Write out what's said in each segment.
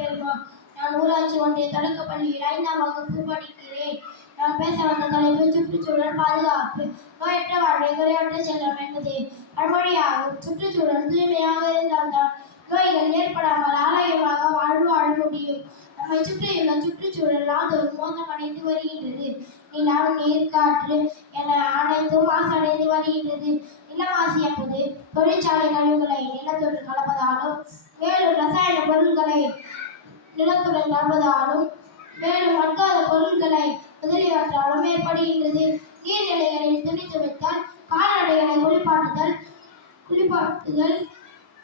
பெறுமா நான் ஊராட்சி ஒன்றிய தொடக்க பள்ளியில் ஐந்தாம் வகுப்பு படிக்கிறேன். நான் பேச வந்த தலைப்பு சுற்றுச்சூழல் பாதுகாப்பு. நோயற்ற வாழ்வை குறைவற்ற செல்லம் என்பது பழமொழியாகும் சுற்றுச்சூழல் தூய்மையாக இருந்தால்தான் நோய்கள் ஏற்படாமல் ஆரோக்கியமாக வாழ்வு வாழ முடியும். நம்மை சுற்றியுள்ள சுற்றுச்சூழல் நாள்தோறும் மோசமடைந்து வருகின்றது. நிலம் நீர் காற்று என அனைத்தும் மாசடைந்து வருகின்றது. நிலவாசி என்பது தொழிற்சாலை கழிவுகளை நிலத்தோடு கலப்பதாலும் மேலும் ரசாயன பொருட்களை நிலத்துடன் கலப்பதாலும் மேலும் மட்காத பொருட்களை முதலியவற்றாலும் ஏற்படுகின்றது நீர்நிலைகளில் துணி துவைத்தல் கால்நடைகளை குளிப்பாட்டுதல் குளிப்பாட்டுதல்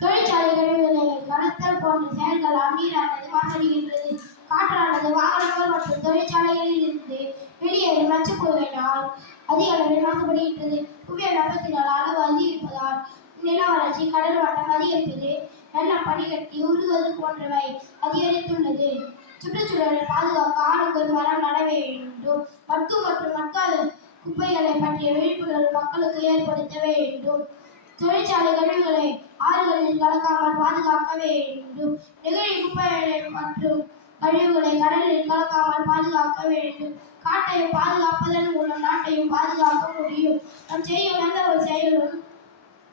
தொழிற்சாலைகளில் கடத்தல் போன்ற செயல்களால் நீரானது மாசடைகின்றது. காற்றானது வாகனங்கள் மற்றும் தொழிற்சாலைகளில் இருந்து வெளியேறும் நச்சுப்புகையினால் அதிக அளவில் மாசுபடுகின்றது. புவியியல் வெப்பத்தினால் அளவு அதிகரிப்பதால் நில வறட்சி கடல் வட்டம் அதிகரிப்பது வெள்ளம் பனிக்கட்டி உருகுவது போன்றவை அதிகரித்துள்ளது. சுற்றுச்சூழலை பாதுகாக்க ஆளுக்கு மரம் நட வேண்டும். மட்கு மற்றும் மட்காத குப்பைகளை பற்றிய விழிப்புணர்வு மக்களுக்கு ஏற்படுத்த வேண்டும். தொழிற்சாலை கழிவுகளை ஆறுகளில் கலக்காமல் பாதுகாக்க வேண்டும். நெகிழி குப்பைகளை மற்றும் கழிவுகளை கடலில் கலக்காமல் பாதுகாக்க வேண்டும். காட்டையும் பாதுகாப்பதன் மூலம் நாட்டையும் பாதுகாக்க முடியும். நாம் செய்யும் எந்த ஒரு செயலும்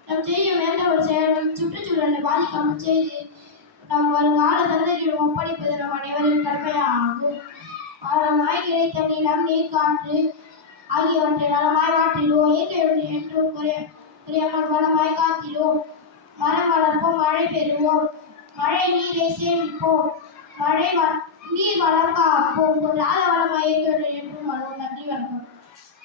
நாம் செய்யும் எந்த ஒரு செயலும் சுற்றுச்சூழலை பாதிக்காமல் செய்து நம் வருங்கால சந்ததியிடம் ஒப்படைப்பது நம் அனைவரின் கடமையாகும். வளமாய் கிடைத்த நிலம் நீர் காற்று ஆகியவற்றை வளமாய் வாட்டிடுவோம் இயற்கையுடன் என்றும் குறையாமல் வளமாய் காத்திடுவோம் மரம் வளர்ப்போம் மழை பெறுவோம். மழை நீரை சேமிப்போம் மழை வ நீர் வளம் காப்போம். குன்றாத வளமாய் இயற்கையுடன்